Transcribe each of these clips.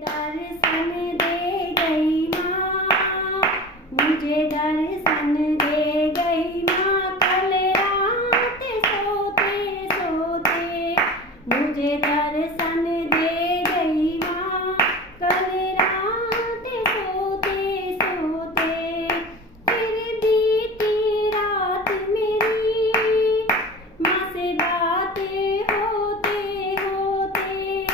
दर्शन दे गई माँ, मुझे दर्शन दे गई माँ। कल रात सोते सोते मुझे दर्शन दे गई माँ। कल रात सोते सोते फिर बीती रात मेरी माँ से बातें होते होते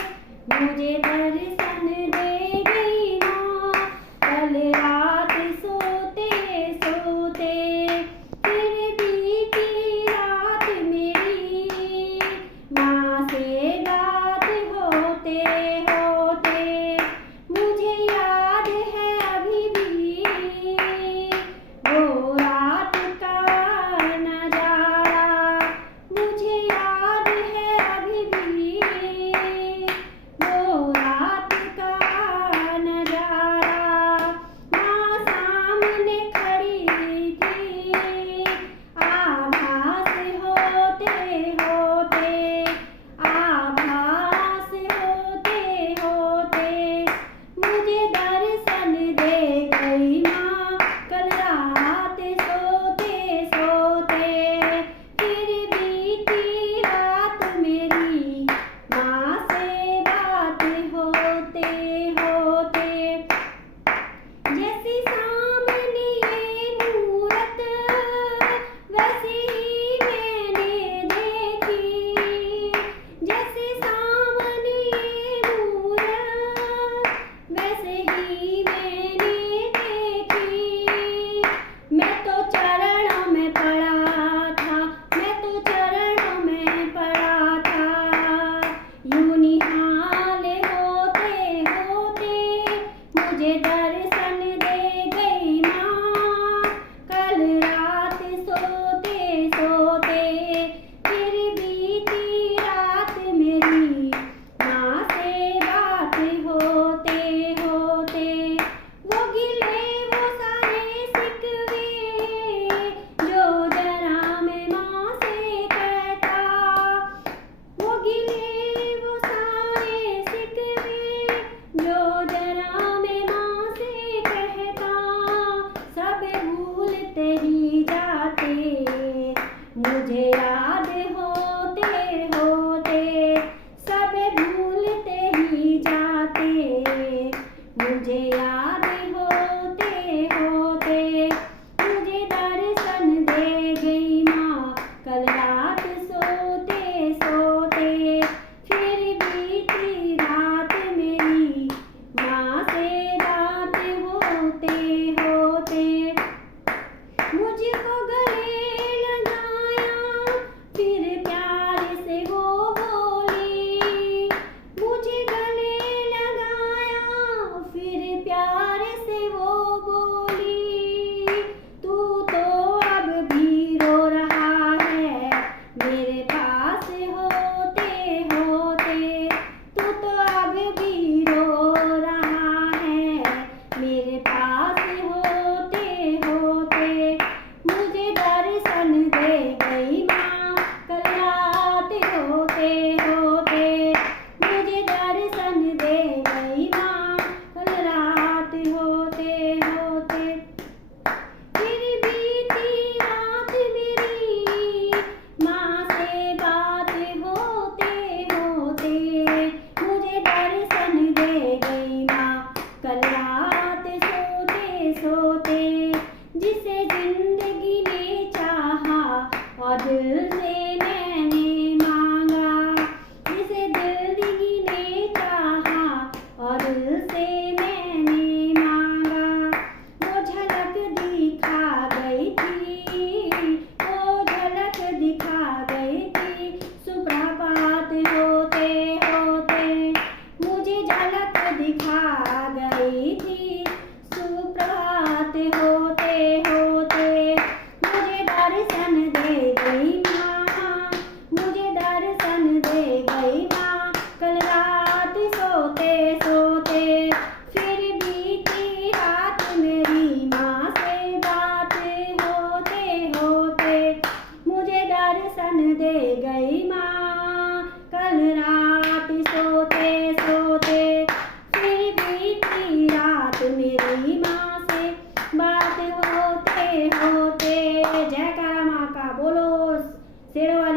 मुझे दर्शन दे गई माँ। कल रात सोते सोते फिर बीती रात मेरी माँ से बात होते होते मुझे याद है अभी भी वो रात का नजारा। मुझे याद है अभी भी वो रात का नजारा। माँ सामने खड़ी थी, आभास होते होते आभास होते होते मुझे दर्शन दे गई माँ। कल रात सोते सोते फिर बीती रात मेरी माँ से बात होते होते। जैसी सामने ये मूरत वैसे ही मैंने देखी। जैसे सामने ये मूरत वैसे ही मैंने देखी। मैं तो चरणों में पड़ा था, मैं तो चरणों में पड़ा था। यूं निहाल होते होते मुझे दर्शन दे गई माँ। कल रात सोते सोते फिर बीती रात मेरी माँ से बात होते होते। वो गिले वो सारे सिकवे जो जरा मैं माँ से कहता। वो गिले वो सारे सिकवे जो जरा मैं माँ से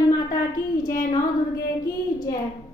भवानी माता की जय, नौ दुर्गे की जय।